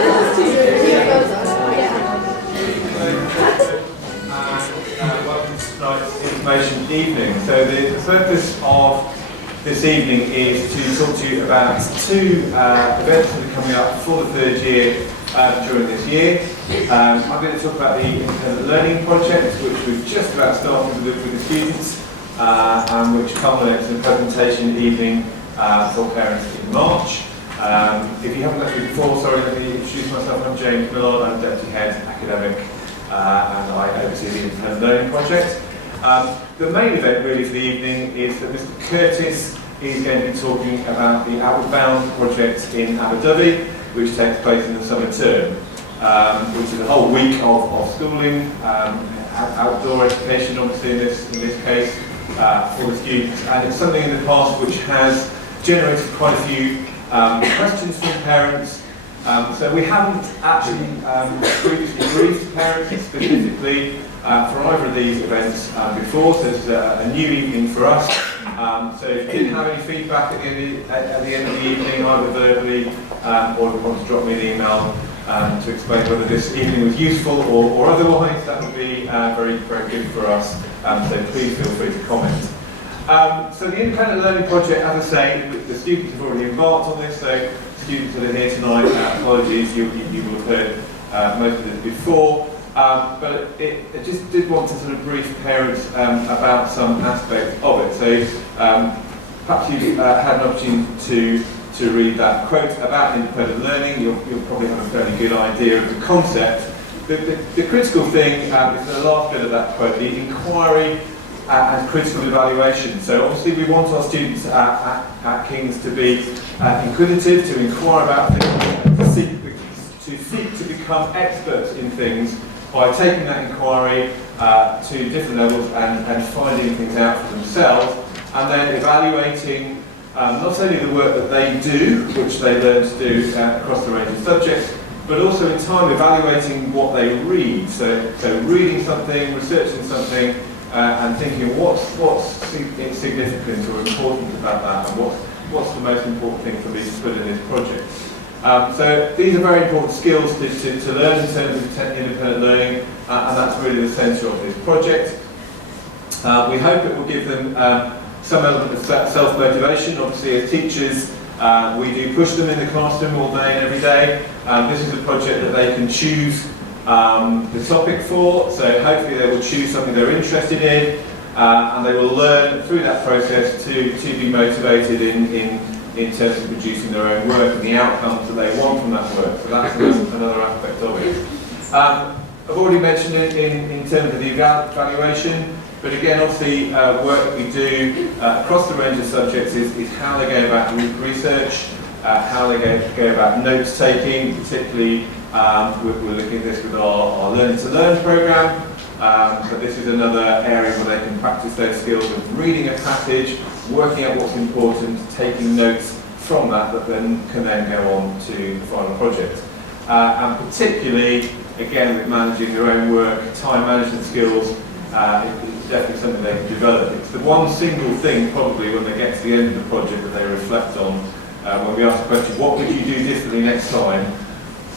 Welcome to tonight's information evening. So the purpose of this evening is to talk to you about two events that are coming up for the third year during this year. I'm going to talk about the Independent Learning Project, which we've just about started with the students, and which culminates in a presentation evening for parents in March. If you haven't met me before, sorry, let me introduce myself. I'm James Millard, I'm Deputy Head Academic, and I oversee the Independent Learning Project. The main event really for the evening is that Mr. Curtis is going to be talking about the Outward Bound project in Abu Dhabi, which takes place in the summer term, which is a whole week of schooling, outdoor education obviously in this case, for the students. And it's something in the past which has generated quite a few questions from parents. So we haven't actually previously briefed parents specifically for either of these events before, so this is a new evening for us. So if you didn't have any feedback at the end of the evening, either verbally or if you want to drop me an email to explain whether this evening was useful or otherwise, that would be very, very good for us. So please feel free to comment. So the Independent Learning Project, as I say, the students have already embarked on this, so students that are here tonight, apologies, you will have heard most of this before, but I just did want to sort of brief parents about some aspects of it. So perhaps you've had an opportunity to read that quote about independent learning. You'll probably have a fairly good idea of the concept. The critical thing is the last bit of that quote, the inquiry and critical evaluation. So obviously we want our students at King's to be inquisitive, to inquire about things, to seek to become experts in things by taking that inquiry to different levels and finding things out for themselves, and then evaluating not only the work that they do, which they learn to do across the range of subjects, but also in time evaluating what they read. So reading something, researching something, and thinking what's significant or important about that, and what's the most important thing for me to put in this project. So these are very important skills to learn in terms of independent learning, and that's really the centre of this project. We hope it will give them some element of self-motivation. Obviously as teachers, we do push them in the classroom all day and every day. This is a project that they can choose the topic for, so hopefully they will choose something they're interested in, and they will learn through that process to be motivated in terms of producing their own work and the outcomes that they want from that work. So that's another aspect of it. I've already mentioned it in terms of the evaluation, but again obviously work that we do across the range of subjects is how they go about research, how they go about notes taking, particularly we're looking at this with our Learn to Learn programme, but this is another area where they can practice those skills of reading a passage, working out what's important, taking notes from that then can then go on to the final project. And particularly, again with managing their own work, time management skills, it's definitely something they can develop. It's the one single thing probably when they get to the end of the project that they reflect on. When we ask the question, what would you do differently next time?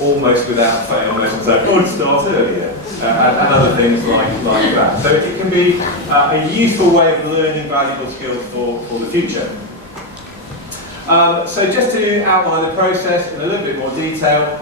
Almost without fail, most of them say, would start earlier, and other things like that. So it can be a useful way of learning valuable skills for the future. So just to outline the process in a little bit more detail,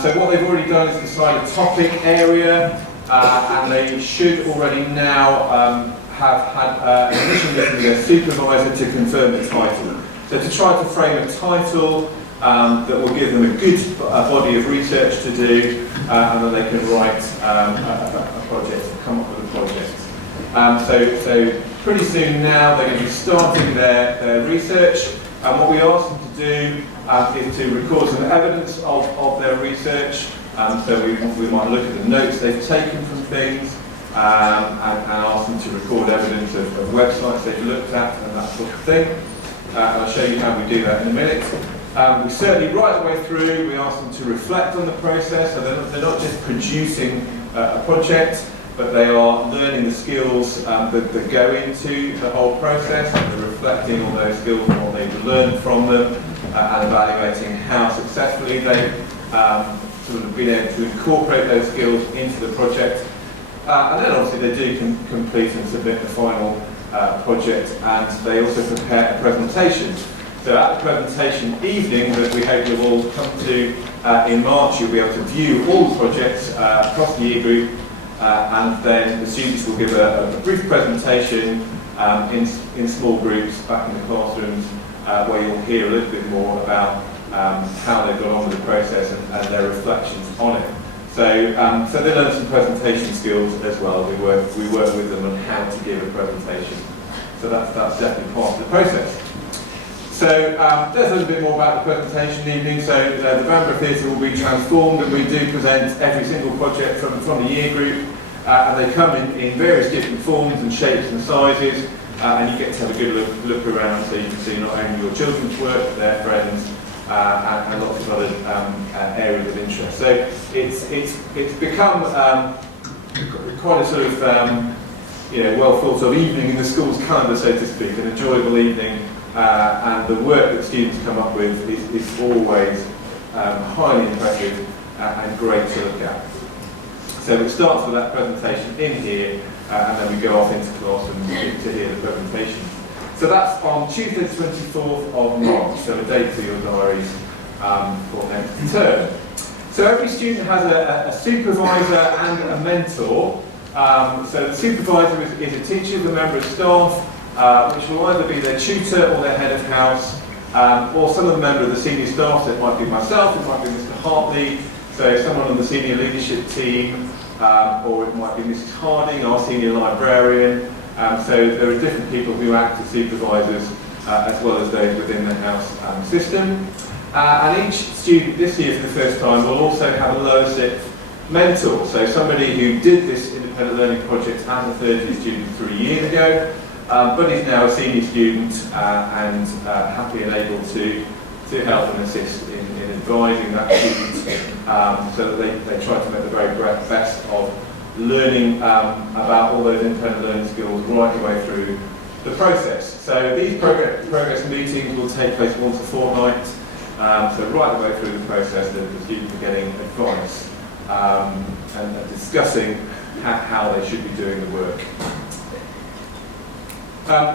so what they've already done is decide a topic area, and they should already now have had an initial meeting with their supervisor to confirm the title. So to try to frame a title that will give them a good body of research to do, and that they can write a project, come up with a project. So pretty soon now they're going to be starting their research, and what we ask them to do is to record some evidence of their research. So we might look at the notes they've taken from things, and ask them to record evidence of websites they've looked at and that sort of thing. And I'll show you how we do that in a minute. We certainly, right the way through, we ask them to reflect on the process, so they're not just producing a project, but they are learning the skills that go into the whole process, and they're reflecting on those skills and what they've learned from them, and evaluating how successfully sort of being able to incorporate those skills into the project. And then obviously they do complete and submit the final project, and they also prepare a presentation. So at the presentation evening that we hope you'll all come to in March, you'll be able to view all the projects across the year group, and then the students will give a brief presentation in small groups back in the classrooms, where you'll hear a little bit more about how they've got on with the process and their reflections on it. So they learn some presentation skills as well. We work with them on how to give a presentation. So that's definitely part of the process. So there's a little bit more about the presentation evening. So the Vanbrugh Theatre will be transformed, and we do present every single project from the year group, and they come in various different forms and shapes and sizes, and you get to have a good look around, so you can see not only your children's work, but their friends, and lots of other areas of interest. So it's become quite a sort of well thought of evening in the school's calendar, so to speak, an enjoyable evening, and the work that students come up with is always highly impressive and great to look at. So it starts with that presentation in here, and then we go off into classrooms to hear the presentation. So that's on Tuesday the 24th of March, so a date for your diaries for next term. So every student has a supervisor and a mentor. So the supervisor is a teacher, the member of staff, which will either be their tutor or their head of house, or some of the member of the senior staff. So it might be myself, it might be Mr. Hartley, so someone on the senior leadership team, or it might be Mrs. Harding, our senior librarian. So there are different people who act as supervisors, as well as those within the house system. And each student this year for the first time will also have a lower sixth mentor. So somebody who did this independent learning project as a third year student 3 years ago, but is now a senior student and happy and able to help and assist in advising that student, so that they try to make the very best of learning about all those independent learning skills right the way through the process. So these progress meetings will take place once a fortnight, so right the way through the process the students are getting advice and discussing how they should be doing the work.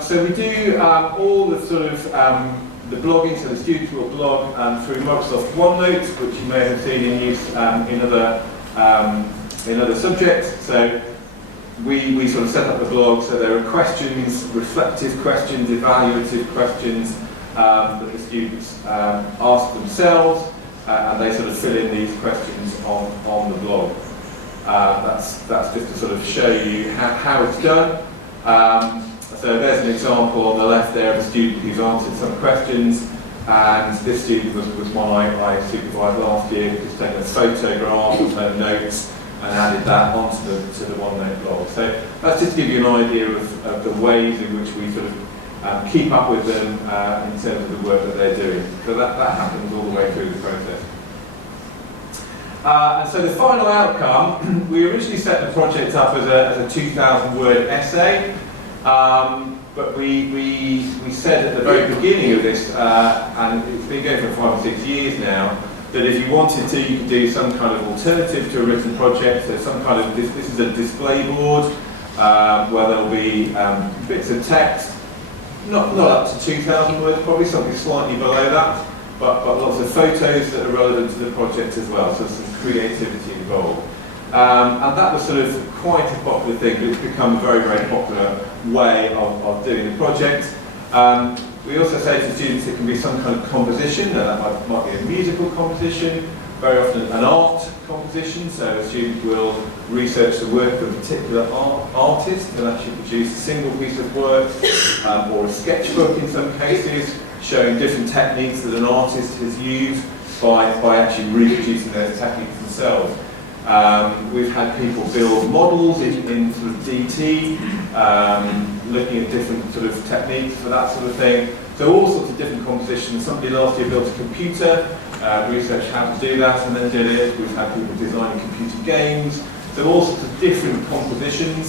So we do all the sort of the blogging, so the students will blog through Microsoft OneNote, which you may have seen in use in other subjects. So we sort of set up the blog, so there are questions, reflective questions, evaluative questions that the students ask themselves, and they sort of fill in these questions on the blog. That's just to sort of show you how it's done. So there's an example on the left there of a student who's answered some questions, and this student was one I supervised last year, who's taken a photograph of her notes and added that onto the OneNote blog. So that's just to give you an idea of the ways in which we sort of keep up with them in terms of the work that they're doing. So that happens all the way through the process. And so the final outcome, we originally set the project up as a 2,000-word essay. But we said at the very beginning of this, and it's been going for 5 or 6 years now, that if you wanted to, you could do some kind of alternative to a written project. So some kind of, this is a display board where there'll be bits of text, not up to 2,000 words, probably something slightly below that, but lots of photos that are relevant to the project as well, so some creativity involved. And that was sort of quite a popular thing. It's become a very, very popular way of doing the project. We also say to students it can be some kind of composition. Now that might be a musical composition, very often an art composition. So a student will research the work of a particular artist and actually produce a single piece of work, or a sketchbook in some cases, showing different techniques that an artist has used by actually reproducing those techniques themselves. We've had people build models in sort of DT, looking at different sort of techniques for that sort of thing. So all sorts of different compositions. Somebody last year built a computer, researched how to do that and then did it. We've had people designing computer games. So all sorts of different compositions.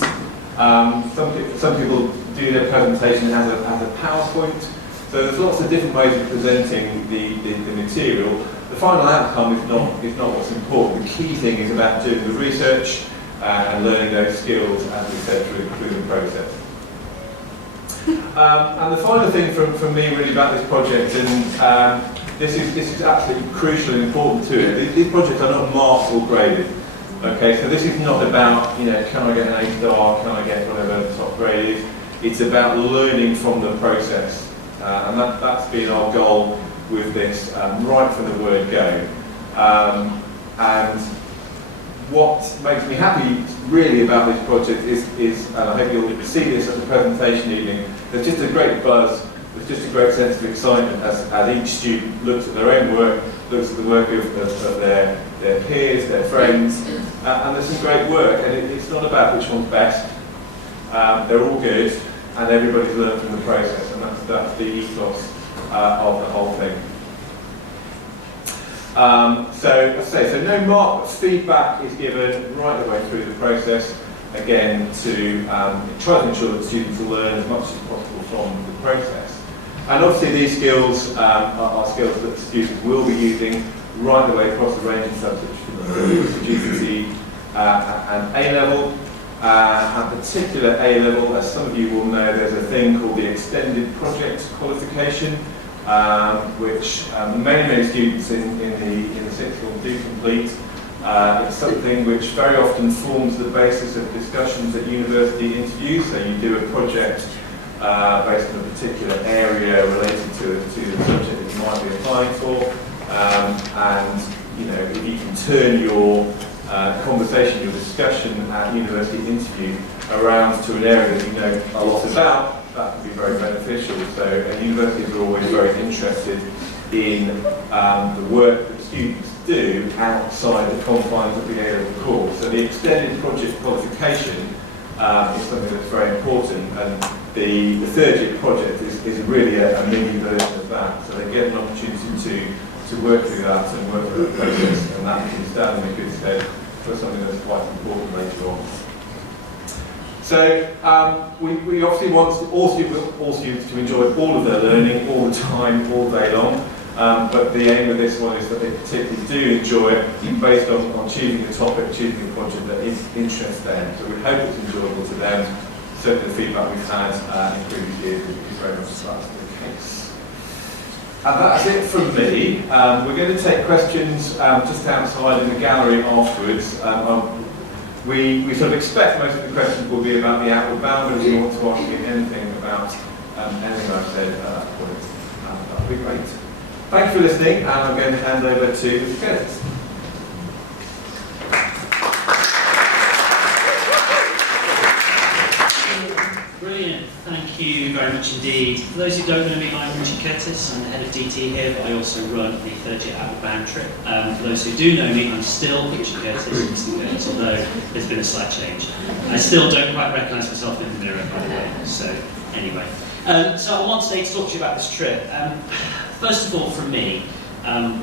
Some people do their presentation as a PowerPoint. So there's lots of different ways of presenting the material. The the final outcome is not what's important. The key thing is about doing the research and learning those skills, as we said, through the process. And the final thing from me really about this project, and this is absolutely crucial and important to it. These projects are not marked or graded. Okay, so this is not about, can I get an A star, can I get whatever the top grade is. It's about learning from the process, and that's been our goal with this right from the word go. And what makes me happy really about this project is, and I hope you'll see this at the presentation evening, there's just a great buzz, there's just a great sense of excitement as each student looks at their own work, looks at the work of their peers, their friends, and there's some great work, and it's not about which one's best. They're all good, and everybody's learned from the process, and that's the ethos of the whole thing. So no mark, but feedback is given right the way through the process, again to try to ensure that students will learn as much as possible from the process. And obviously these skills are skills that students will be using right the way across the range of subjects from GCSE and A-level. At particular A-level, as some of you will know, there's a thing called the Extended Project Qualification, which many students in the sixth form do complete. It's something which very often forms the basis of discussions at university interviews. So you do a project based on a particular area related to the subject that you might be applying for, and if you can turn your conversation, your discussion at university interview around to an area that you know a lot about, that can be very beneficial. So universities are always very interested in the work that students do outside the confines of the A-level course. So the Extended Project Qualification is something that's very important, and the third year project is really a mini version of that. So they get an opportunity to work through that and work through the process, and that can stand in a good stead for something that's quite important later on. So we obviously want all students to enjoy all of their learning, all the time, all day long. But the aim of this one is that they particularly do enjoy it based on choosing a topic, choosing a project that interests them. So we hope it's enjoyable to them. Certainly the feedback we've had in previous years is very much that's the case. And that's it from me. We're going to take questions just outside in the gallery afterwards. We sort of expect most of the questions will be about the outward bound, but if you want to ask me anything about anything I've said at that point, that would be great. Thank you for listening, and I'm going to hand over to Mr. Curtis. Brilliant, thank you very much indeed. For those who don't know me, I'm Richard Curtis. I'm the head of DT here, but I also run the third year outward bound trip. For those who do know me, I'm still Richard Curtis, Mr. Curtis, although there's been a slight change. I still don't quite recognise myself in the mirror, by the way, so anyway. So I want today to talk to you about this trip. First of all, from me,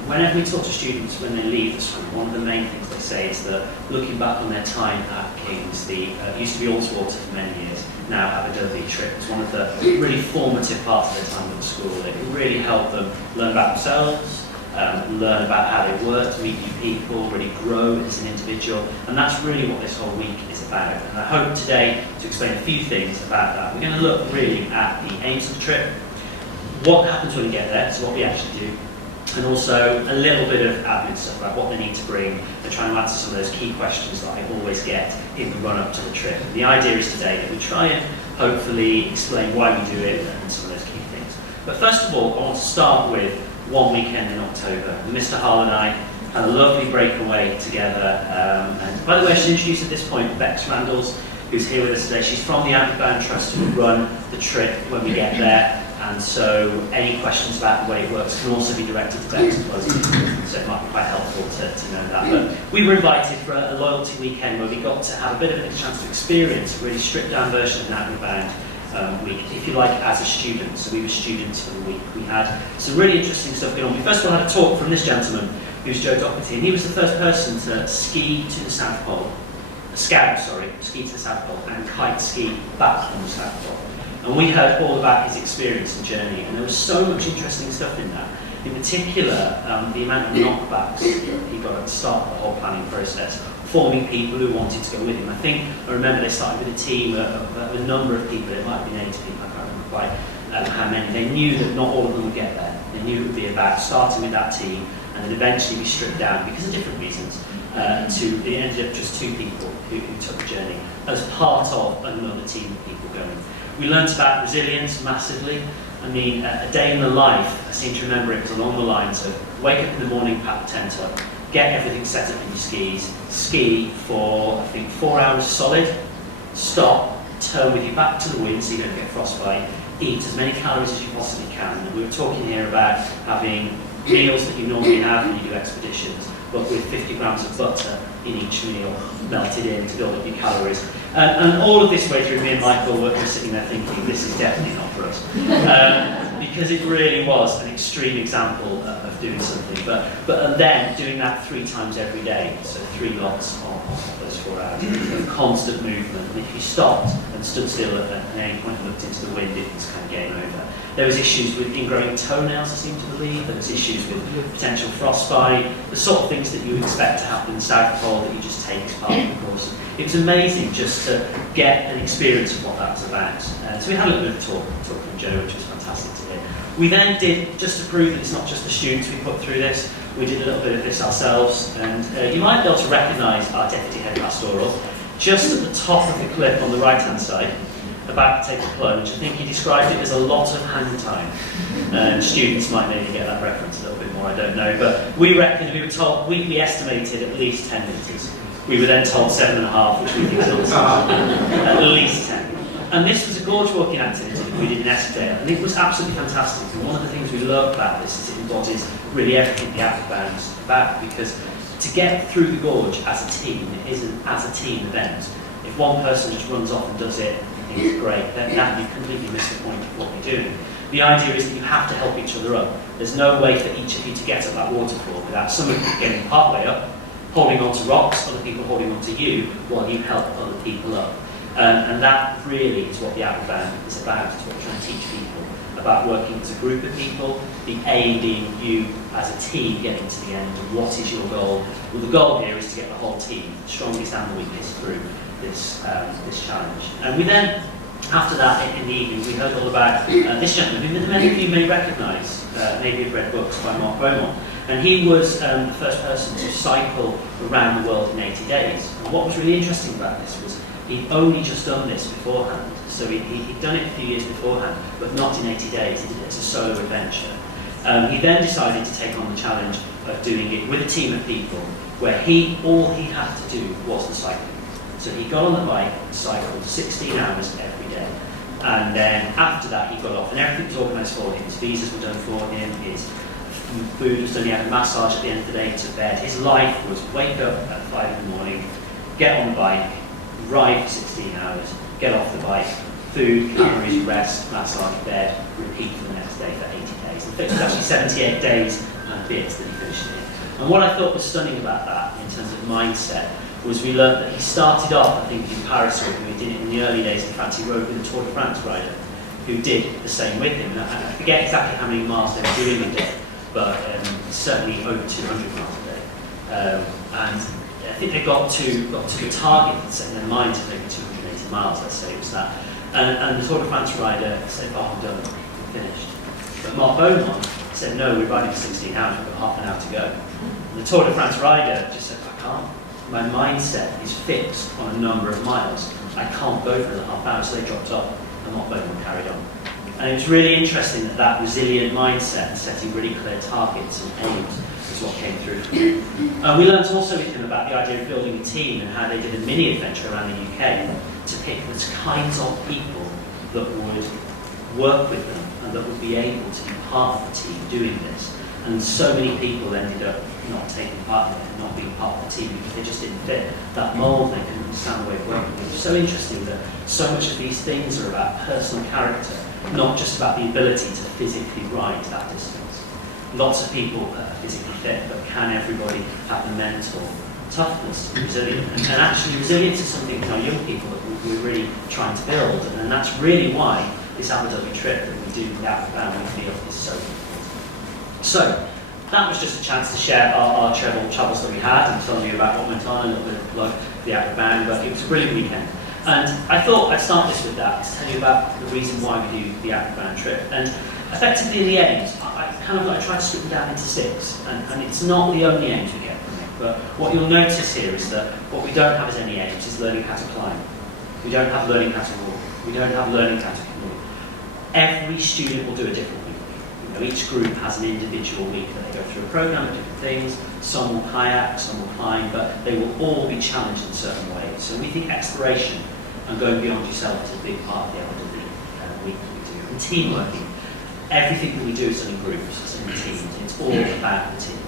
whenever we talk to students when they leave the school, one of the main things they say is that looking back on their time at King's, it used to be Altawater for many years, now Aberdyfi trip, was one of the really formative parts of their time at the school. It really helped them learn about themselves, learn about how they work, meet new people, really grow as an individual, and that's really what this whole week is about. And I hope today to explain a few things about that. We're going to look really at the aims of the trip, what happens when we get there, so what we actually do, and also a little bit of admin stuff about what they need to bring and trying to answer some of those key questions that I always get in the run-up to the trip. And the idea is today that we try and hopefully explain why we do it and some of those key things. But first of all, I want to start with one weekend in October. And Mr. Hull and I had a lovely breakaway together. And by the way, I should introduce at this point Bex Randalls, who's here with us today. She's from the Outward Bound Trust, who will run the trip when we get there. And so any questions about the way it works can also be directed to Bex as well as me. So it might be quite helpful to know that. But we were invited for a loyalty weekend where we got to have a bit of a chance to experience a really stripped down version of an Outward Bound week, if you like, as a student. So we were students for the week. We had some really interesting stuff going on. We first of all had a talk from this gentleman, who's Joe Doherty, and he was the first person to ski to the South Pole, ski to the South Pole, and kite ski back from the South Pole. And we heard all about his experience and journey, and there was so much interesting stuff in that. In particular, the amount of knockbacks he got at the start of the whole planning process, forming people who wanted to go with him. I remember they started with a team of a number of people, it might have been 80 people, I can't remember quite how many. They knew that not all of them would get there. They knew it would be about starting with that team and then eventually be stripped down because of different reasons. It ended up just 2 people who took the journey as part of another team of people going. We learnt about resilience massively. I mean, a day in the life, I seem to remember it was along the lines of wake up in the morning, pack the tent up, get everything set up in your skis, ski for, I think, 4 hours solid, stop, turn with your back to the wind so you don't get frostbite, eat as many calories as you possibly can. And we were talking here about having meals that you normally have when you do expeditions, but with 50 grams of butter in each meal melted in to build up your calories. And all of this way through, me and Michael were sitting there thinking, this is definitely not for us. Because it really was an extreme example of doing something. But then doing that 3 times every day, so 3 lots of those 4 hours of constant movement. And if you stopped and stood still at any point and looked into the wind, it was kind of game over. There was issues with ingrowing toenails, I seem to believe. There was issues with potential frostbite, the sort of things that you would expect to happen in the South Pole that you just take as part of the course. It was amazing just to get an experience of what that was about. So we had a little bit of talk from Joe, which was fantastic to hear. We then did, just to prove that it's not just the students we put through this, we did a little bit of this ourselves. And you might be able to recognise our Deputy Head Pastoral just at the top of the cliff on the right-hand side, about to take a plunge. I think he described it as a lot of hang time. Students might maybe get that reference a little bit more, I don't know. But we reckon, we were told, we estimated at least 10 metres. We were then told 7.5, which we think is awesome. At least 10. And this was a gorge walking activity that we did in Eskdale, and it was absolutely fantastic. And one of the things we love about this is it embodies really everything the Outward is about, because to get through the gorge as a team, it is an as a team event. If one person just runs off and does it, I think it's great, then that you completely miss the point of what you're doing. The idea is that you have to help each other up. There's no way for each of you to get up that waterfall without someone getting part way up, holding on to rocks, other people holding on to you, while you help other people up. And that really is what the Outward Bound is about. It's what we're trying to teach people about working as a group of people, the aim being you as a team getting to the end, and what is your goal? Well, the goal here is to get the whole team, the strongest and the weakest, through this challenge. And we then, after that, in the evening, we heard all about this gentleman, who many of you may recognise, maybe have read books by Mark Beaumont. And he was the first person to cycle around the world in 80 days. And what was really interesting about this was he'd only just done this beforehand. So he'd done it a few years beforehand, but not in 80 days. He did it as a solo adventure. He then decided to take on the challenge of doing it with a team of people, where all he had to do was the cycling. So he got on the bike and cycled 16 hours every day. And then after that, he got off, and everything was organised for him. His visas were done for him, his food was done, he had a massage at the end of the day to bed. His life was wake up at 5 in the morning, get on the bike, ride for 16 hours, get off the bike, food, calories, rest, massage, bed, repeat for the next day for 80 days. In fact, it was actually 78 days and bits that he finished it in. And what I thought was stunning about that, in terms of mindset, was we learned that he started off, I think, in Paris, and he did it in the early days. In fact, he rode with a Tour de France rider who did the same with him. And I forget exactly how many miles they were doing a day, but certainly over 200 miles a day. And I think they got to a target and set in their mind to maybe 280 miles, let's say it was that. And the Tour de France rider said, oh, I'm done, I'm finished. But Mark Beaumont said, no, we're riding for 16 hours, we've got half an hour to go. And the Tour de France rider just said, I can't. My mindset is fixed on a number of miles. I can't go for the half hour, so they dropped off, and Mark Beaumont carried on. And it was really interesting that resilient mindset and setting really clear targets and aims is what came through from him. We learned also with him about the idea of building a team and how they did a mini adventure around the UK to pick the kinds of people that would work with them and that would be able to be part of the team doing this. And so many people ended up not taking part in it and not being part of the team because they just didn't fit that mould, they couldn't understand the way of working. It was so interesting that so much of these things are about personal character, not just about the ability to physically ride that distance. Lots of people are physically fit, but can everybody have the mental toughness and resilience? And actually resilience is something in our young people that we're really trying to build, and that's really why this Abu Dhabi trip that we do the Outward Bound we feel is so important. So, that was just a chance to share our travels that we had and tell you about what went on, a little bit of like the Outward Bound, but it was a brilliant weekend. And I thought I'd start this with that, to tell you about the reason why we do the Outward Bound trip. And effectively in the end, I tried to strip them down into 6, and it's not the only aims we get from it, but what you'll notice here is that what we don't have as any aims is learning how to climb. We don't have learning how to walk. We don't have learning how to canoe. Every student will do a different week. You know, each group has an individual week that they go through a program of different things. Some will kayak, some will climb, but they will all be challenged in certain ways. So we think exploration and going beyond yourself is a big part of the element of the week that we do. And teamworking. Everything that we do is done in groups, it's in teams. It's all about the team.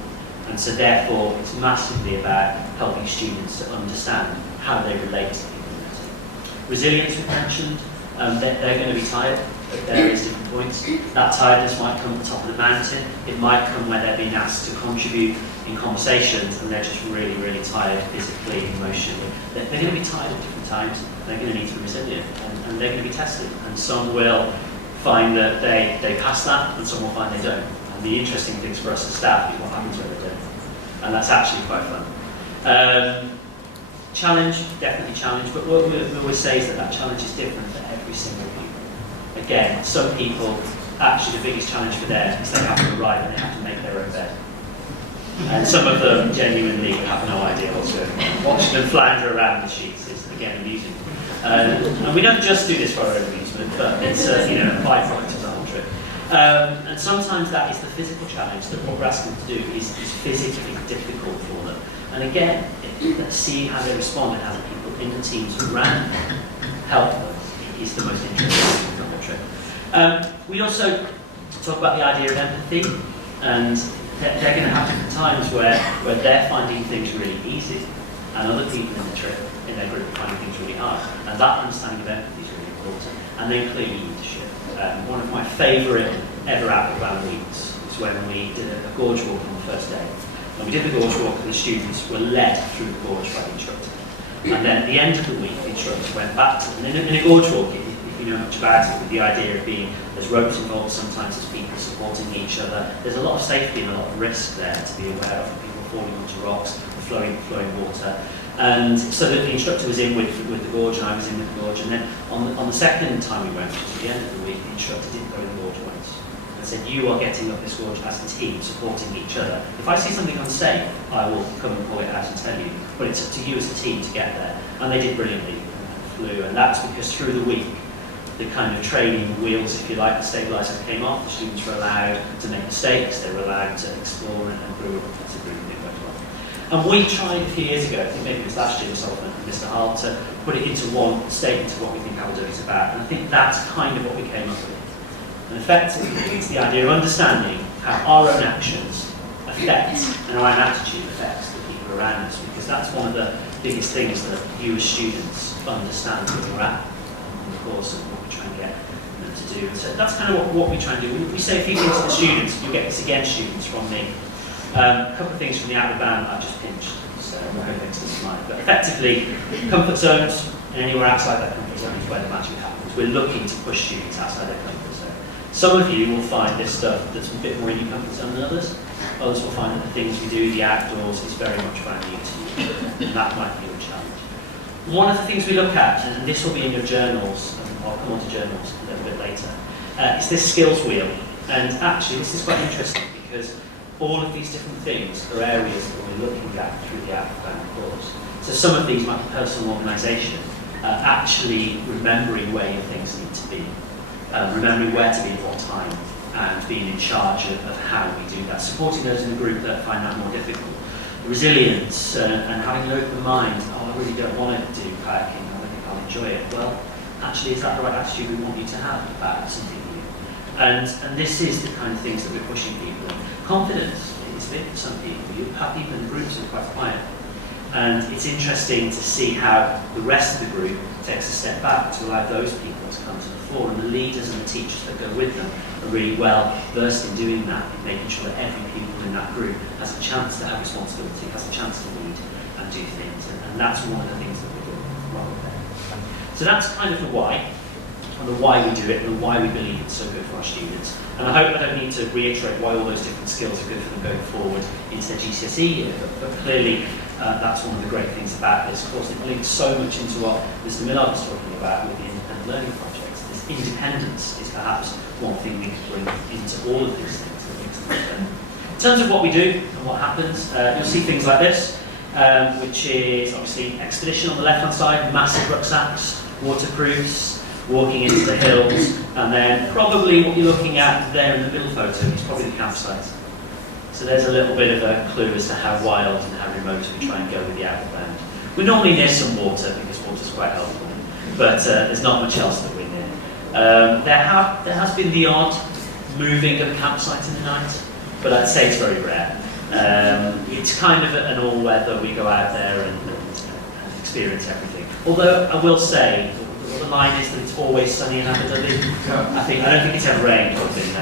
And so therefore, it's massively about helping students to understand how they relate to people in their team. Resilience we've mentioned. They're going to be tired at various different points. That tiredness might come at the top of the mountain. It might come where they're being asked to contribute in conversations and they're just really, really tired physically, emotionally. They're going to be tired at different times. They're going to need to be resilient and they're going to be tested. And some will find that they pass that and some will find they don't. And the interesting things for us as staff is what happens when they don't. And that's actually quite fun. Challenge, definitely challenge, but what we always say is that challenge is different for every single people. Again, some people, actually the biggest challenge for them is they have to arrive and they have to make their own bed. And some of them genuinely have no idea what's going on. Watching them flounder around the sheets is, again, amusing. And we don't just do this for our own amusement, but it's a byproduct of the whole trip. And sometimes that is the physical challenge, that what we're asking them to do is physically difficult for them. And again, seeing how they respond and how the people in the teams around them help them is the most interesting thing from the trip. We also talk about the idea of empathy, and they're going to have different times where they're finding things really easy, and other people in the trip, in their group, are finding things really hard. And that understanding of empathy is really important. And then clearly leadership. One of my favourite ever Outward Bound weeks is when we did a gorge walk on the first day. When we did the gorge walk, the students were led through the gorge by the instructor. And then at the end of the week, the instructor went back to them. In a gorge walk, if you know much about it, with the idea of being, there's ropes involved, sometimes there's people supporting each other. There's a lot of safety and a lot of risk there to be aware of, people falling onto rocks, flowing water. And so the instructor was in with the gorge and I was in with the gorge. And then on the second time we went, which was the end of the week, the instructor didn't go in the gorge once. Said, you are getting up this gorge as a team, supporting each other. If I see something unsafe, I will come and call it out and tell you. But it's up to you as a team to get there. And they did brilliantly, flew. And that's because through the week, the kind of training wheels, if you like, the stabiliser came off. The students were allowed to make mistakes. They were allowed to explore and grew as a group and did quite well. And we tried a few years ago, I think maybe it was last year, myself and Mr. Hart, to put it into one statement of what we think Outdoor is about. And I think that's kind of what we came up with. And effectively, it's the idea of understanding how our own actions affect and our own attitude affects the people around us, because that's one of the biggest things that you as students understand where we're at in the course and what we try and get them to do. And so that's kind of what we try and do. We say a few things to the students, you'll get this again, students, from me. A couple of things from the Outward Bound I've just pinched, so I hope it's this slide. But effectively, comfort zones, and anywhere outside that comfort zone is where the magic happens. We're looking to push students outside their comfort zone. Some of you will find this stuff that's a bit more in your comfort zone than others. Others will find that the things we do, the outdoors, is very much brand new to you. And that might be a challenge. One of the things we look at, and this will be in your journals, and I'll come on to journals a little bit later, is this skills wheel. And actually, this is quite interesting because all of these different things are areas that we're looking at through the Outward Bound course. So some of these might be personal organisation, actually remembering where your things need to be. Remembering where to be at what time and being in charge of how we do that. Supporting those in the group that find that more difficult. Resilience and having an open mind. Oh, I really don't want to do kayaking, I don't think I'll enjoy it. Well, actually, is that the right attitude we want you to have about something new? And this is the kind of things that we're pushing people in. Confidence is big for some people. You have people in the groups who are quite quiet. And it's interesting to see how the rest of the group takes a step back to allow those people to come to the fore, and the leaders and the teachers that go with them are really well versed in doing that, in making sure that every pupil in that group has a chance to have responsibility, has a chance to lead and do things, and that's one of the things that we're doing wrong with them. So that's kind of the why. and the why we do it, and the why we believe it's so good for our students. And I hope I don't need to reiterate why all those different skills are good for them going forward into their GCSE year, but clearly that's one of the great things about this course. It links so much into what Mr. Millard was talking about with the independent learning projects. This independence is perhaps one thing we can bring into all of these things that makes them better. In terms of what we do and what happens, you'll see things like this, which is obviously expedition on the left-hand side, massive rucksacks, waterproofs, walking into the hills, and then probably what you're looking at there in the middle photo is probably the campsite. So there's a little bit of a clue as to how wild and how remote we try and go with the outward bound. We're normally near some water because water's quite helpful, but there's not much else that we're near. There has been the odd moving of a campsite in the night, but I'd say it's very rare. It's kind of an all-weather, we go out there and experience everything. Although I will say, the line is that it's always sunny in Abu Dhabi. I don't think it's ever rained or been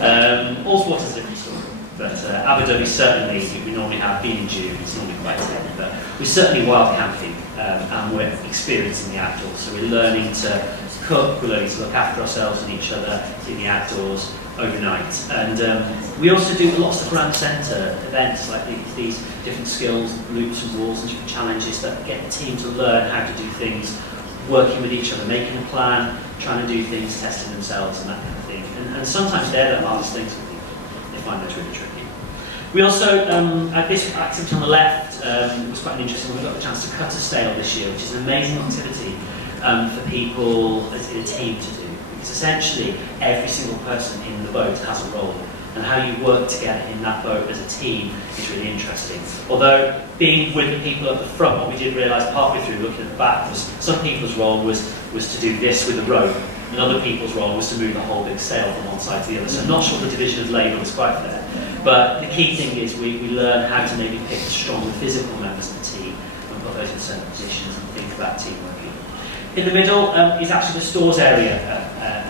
there. All water's a different story, but Abu Dhabi certainly, we normally have, been in June, it's normally quite tame, but we're certainly wild camping and we're experiencing the outdoors. So we're learning to cook, we're learning to look after ourselves and each other in the outdoors overnight. And we also do lots of grand centre events like these different skills, loops and walls and different challenges that get the team to learn how to do things, working with each other, making a plan, trying to do things, testing themselves and that kind of thing. And sometimes they're the hardest things for people. They find those really tricky. We also, at this activity on the left, was quite interesting. We got the chance to cut a sail this year, which is an amazing activity for people in a team to do. Because essentially, every single person in the boat has a role. And how you work together in that boat as a team is really interesting. Although being with the people at the front, what we did realise partway through looking at the back was some people's role was to do this with a rope, and other people's role was to move the whole big sail from one side to the other. So I'm not sure the division of labour was quite fair. But the key thing is we learn how to maybe pick the stronger physical members of the team and put those in certain positions and think about team working. In the middle is actually the stores area at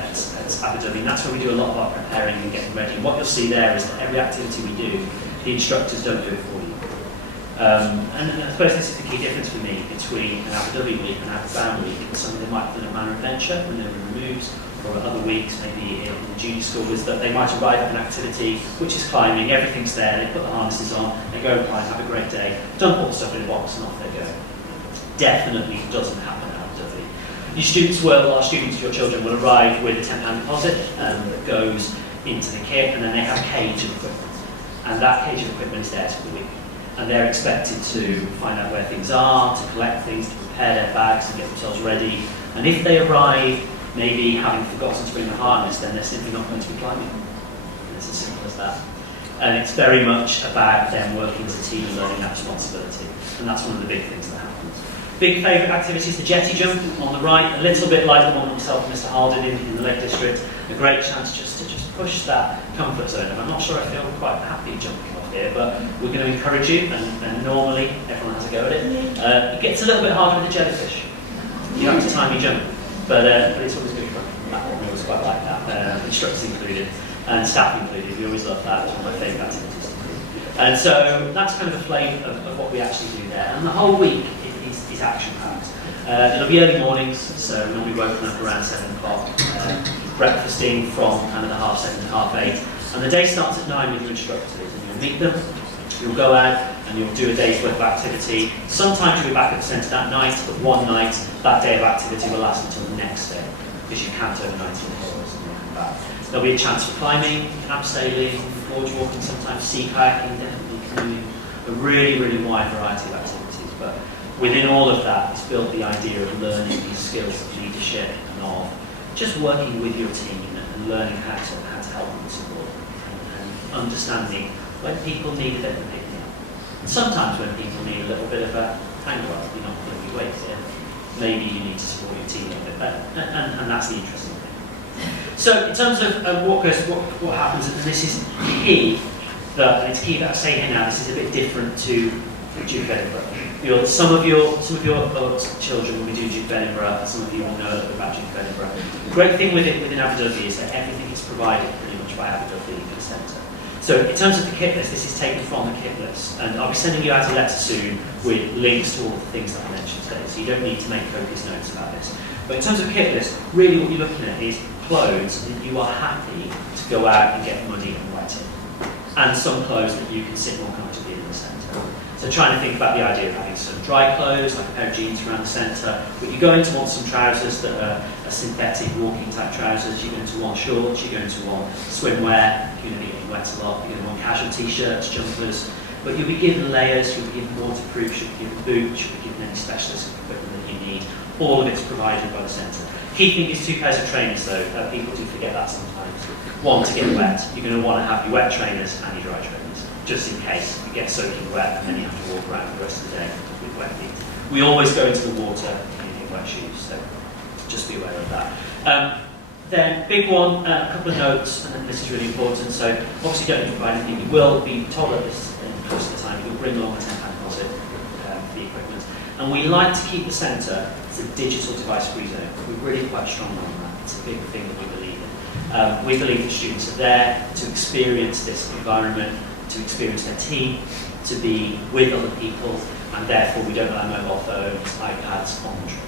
Abu Dhabi, and that's where we do a lot of our preparing and getting ready. And what you'll see there is that every activity we do, the instructors don't do it for you. And I suppose this is the key difference for me between an Abu Dhabi week and an Abu Dhabi week. Some of them might have done a manor adventure when they were in the moves, or other weeks, maybe in the junior school, is that they might arrive at an activity which is climbing, everything's there, they put the harnesses on, they go and climb, have a great day, dump all the stuff in a box and off they go. Definitely doesn't happen at Abu Dhabi. Our students, your children, will arrive with a £10 deposit that goes into the kit, and then they have a cage of equipment. And that cage of equipment is theirs for the week. And they're expected to find out where things are, to collect things, to prepare their bags and get themselves ready. And if they arrive maybe having forgotten to bring the harness, then they're simply not going to be climbing. It's as simple as that. And it's very much about them working as a team and learning that responsibility. And that's one of the big things that happens. Big favourite activity is the jetty jump on the right, a little bit like the one that myself and Mr. Harden did in the Lake District. A great chance just to push that comfort zone. And I'm not sure I feel quite happy jumping off here, but we're going to encourage you, and normally everyone has a go at it. It gets a little bit harder with the jellyfish. You have to time your jump, but it's always good fun. We always quite like that. Instructors included, and staff included. We always love that. It's one of my favourite activities to do. And so that's kind of a flavour of what we actually do there. And the whole week is action-packed. It'll be early mornings, so we'll be woken up around 7 o'clock, breakfasting from kind of the 7:30 to 8:30. And the day starts at 9 with your instructors, and you'll meet them, you'll go out and you'll do a day's worth of activity. Sometimes you'll be back at the centre that night, but one night, that day of activity will last until the next day, because you can't overnight in the hills and you'll come back. There'll be a chance for climbing, abseiling, gorge walking, sometimes sea kayaking, definitely canoeing, a really, really wide variety of activities. But within all of that, it's built the idea of learning these skills of leadership and of just working with your team and learning how to help and support and understanding when people need a bit of a pick-me-up. And sometimes when people need a little bit of a hang-up, you're not going to be waiting. Maybe you need to support your team a bit better, and that's the interesting thing. So in terms of what happens, and this is key, and it's key that I say here now, this is a bit different to Duke of Edinburgh. Some of your children, when we do Duke of Edinburgh, some of you will know a little bit about Duke of Edinburgh. The great thing within Abu Dhabi is that everything is provided pretty much by Abu Dhabi in the centre. So in terms of the kit list, this is taken from the kit list, and I'll be sending you out a letter soon with links to all the things that I mentioned today, so you don't need to make copious notes about this. But in terms of kit list, really what you're looking at is clothes that you are happy to go out and get muddy and wet in, and some clothes that you can sit more comfortably in the centre. So trying to think about the idea of having some dry clothes, like a pair of jeans around the centre, but you're going to want some trousers that are synthetic walking type trousers, you're going to want shorts, you're going to want swimwear, you're going to be getting wet a lot, you're going to want casual t-shirts, jumpers, but you'll be given layers, you'll be given waterproof, you'll be given boots, you'll be given any specialist equipment that you need. All of it's provided by the centre. Key thing is 2 pairs of trainers though, people do forget that sometimes. One, to get wet, you're going to want to have your wet trainers and your dry trainers, just in case you get soaking wet and then you have to walk around the rest of the day with wet feet. We always go into the water in wet shoes, so just be aware of that. Then, big one, a couple of notes, and this is really important, so obviously don't need to provide anything. You will be told at this close to the time, you'll bring along a £10 deposit for the equipment. And we like to keep the centre as a digital device-free zone. We're really quite strong on that. It's a big thing that we believe in. We believe that students are there to experience this environment, to experience their team, to be with other people, and therefore we don't allow mobile phones, iPads on the trip.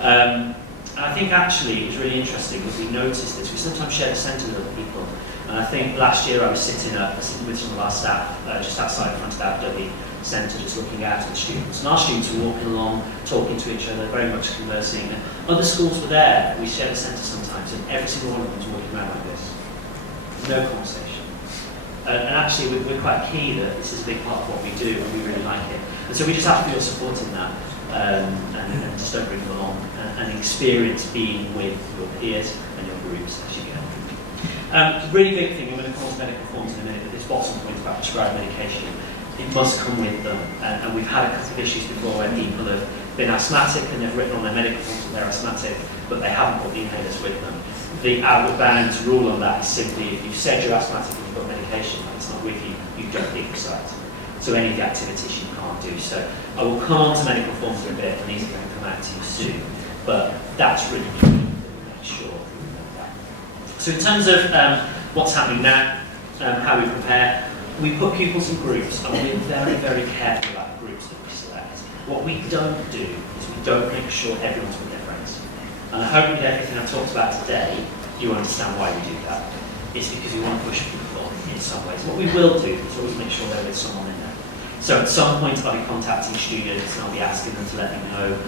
And I think actually it was really interesting that we noticed this. We sometimes share the centre with other people. And I think last year I was sitting with some of our staff just outside the front of the Abu Dhabi Centre, just looking out at the students. And our students were walking along, talking to each other, very much conversing. And other schools were there. We share the centre sometimes, and every single one of them was walking around like this. No conversation. And actually we're quite key that this is a big part of what we do, and we really like it. And so we just have to be all supporting that. And just don't bring them along and experience being with your peers and your groups as you go. Really big thing, I'm going to come on to medical forms in a minute, but this bottom point about prescribed medication, it must come with them. And we've had a couple of issues before where people have been asthmatic and they've written on their medical forms that they're asthmatic, but they haven't put the inhalers with them. The outward bound rule on that is simply if you've said you're asthmatic and you've got medication and it's not with you, you don't leave the site. So any of the activities you can't do. So I will come on to medical forms in a bit, and these are going to come out to you soon. But that's really key that we make sure we know that. So in terms of what's happening now, how we prepare, we put pupils in groups, and we're very, very careful about the groups that we select. What we don't do is we don't make sure everyone's with their friends. And I hope with everything I've talked about today, you understand why we do that. It's because we want to push people in some ways. What we will do is always make sure they're with someone in there. So at some point I'll be contacting students and I'll be asking them to let me know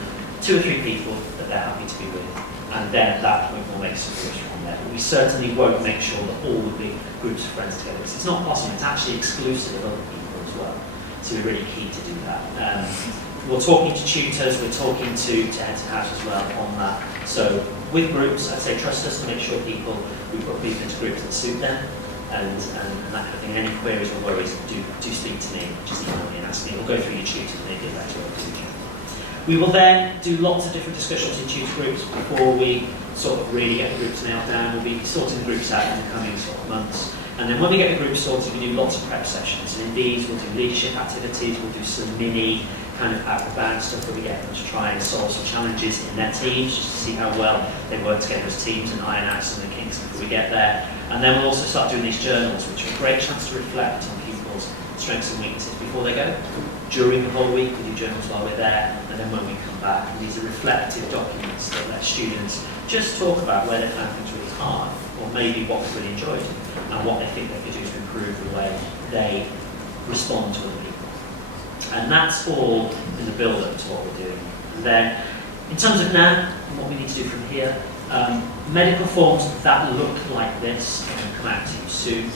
2 or 3 people that they're happy to be with. And then at that point we'll make some groups from there. But we certainly won't make sure that all would be groups of friends together. It's not possible, it's actually exclusive of other people as well. So we're really keen to do that. We're talking to tutors, we're talking to heads of house as well on that. So with groups, I'd say trust us to make sure we put people into groups that suit them. And that kind of thing. Any queries or worries, do speak to me, just email me and ask me. We'll go through your tutors and maybe that's what we'll do. We will then do lots of different discussions in tutor groups before we sort of really get the groups nailed down. We'll be sorting the groups out in the coming sort of months. And then when we get the groups sorted, we do lots of prep sessions. And in these, we'll do leadership activities, we'll do some mini kind of out-of-bound stuff where we get them to try and solve some challenges in their teams, just to see how well they work together as teams and iron out some of the kinks before we get there. And then we'll also start doing these journals, which are a great chance to reflect on people's strengths and weaknesses before they go. During the whole week, we do journals while we're there, and then when we come back, and these are reflective documents that let students just talk about where they found things really hard, or maybe what they've really enjoyed, and what they think they could do to improve the way they respond to other people. And that's all in the build-up to what we're doing. And then, in terms of now, and what we need to do from here, medical forms that look like this are going to come out to you soon.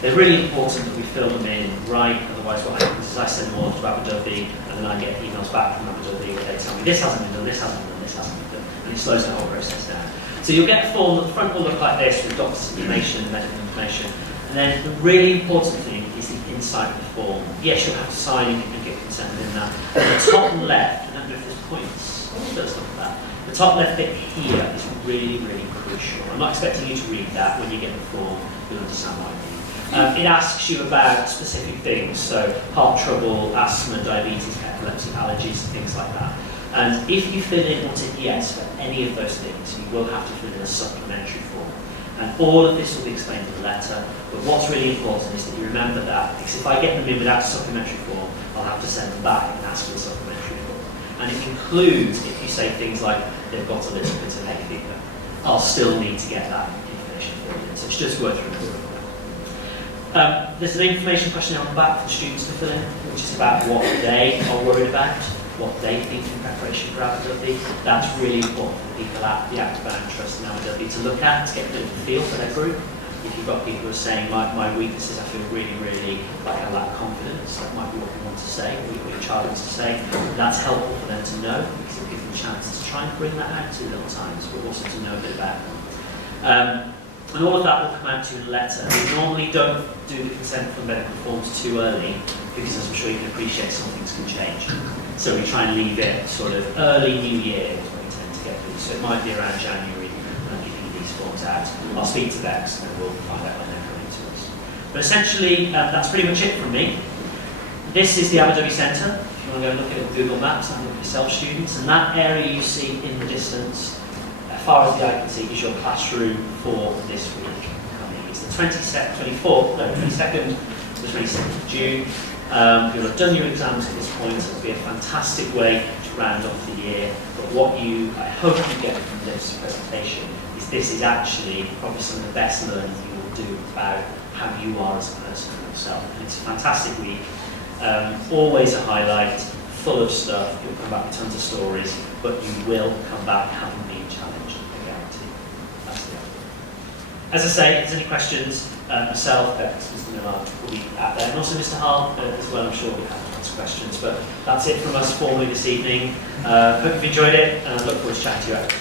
They're really important that we fill them in right, otherwise what happens is I send them all to Abu Dhabi, and then I get emails back from Abu Dhabi where they tell me this hasn't been done, this hasn't been done, this hasn't been done, and it slows the whole process down. So you'll get a form that the front will look like this with doctor's information and medical information, and then the really important thing is the inside of the form. Yes, you'll have to sign and get consent within that. At the top left, I don't know if there's points, let's look at that. The top left bit here is really, really crucial. I'm not expecting you to read that. When you get the form, you'll understand what I mean. It asks you about specific things, so heart trouble, asthma, diabetes, epilepsy, allergies, things like that. And if you fill in or tick yes for any of those things, you will have to fill in a supplementary form. And all of this will be explained in the letter, but what's really important is that you remember that, because if I get them in without a supplementary form, I'll have to send them back and ask for the supplementary form. and it includes if you say things like they've got a little bit of hay fever. I'll still need to get that information for you, so it's just worth remembering. There's an information questionnaire on the back for students to fill in, which is about what they are worried about, what they think in preparation for ABW. That's really important for people at the Active Band Trust and ABW to look at, to get a bit of a feel for their group. If you've got people who are saying, my weaknesses, I feel really like I lack confidence, that might be what we want to say, what your child wants to say. That's helpful for them to know, because it gives them chances to try and bring that out 2 little times, but also to know a bit about them. And all of that will come out to you in a letter. We normally don't do the consent for medical forms too early, because as I'm sure you can appreciate, some things can change. So we try and leave it sort of early New Year is when we tend to get through. So it might be around January when we get these forms out. I'll speak to Bex and we'll find out when they're coming to us. But essentially, that's pretty much it from me. This is the ABW Centre. If you want to go and look at it on Google Maps, have a look at yourself, students. And that area you see in the distance, as far as the eye can see, is your classroom for this week coming. It's the 22nd to the 22nd of June. You'll have done your exams at this point, so it'll be a fantastic way to round off the year. But what I hope you get from this presentation is this is actually probably some of the best learning you will do about how you are as a person yourself. And it's a fantastic week, always a highlight, full of stuff. You'll come back with tons of stories, but you will come back having been challenged, I guarantee. That's the idea. As I say, if there's any questions, myself, Mr. Millard will be out there, and also Mr. Hall as well. I'm sure we'll have lots of questions. But that's it from us formally this evening. Hope you've enjoyed it, and I look forward to chatting to you after.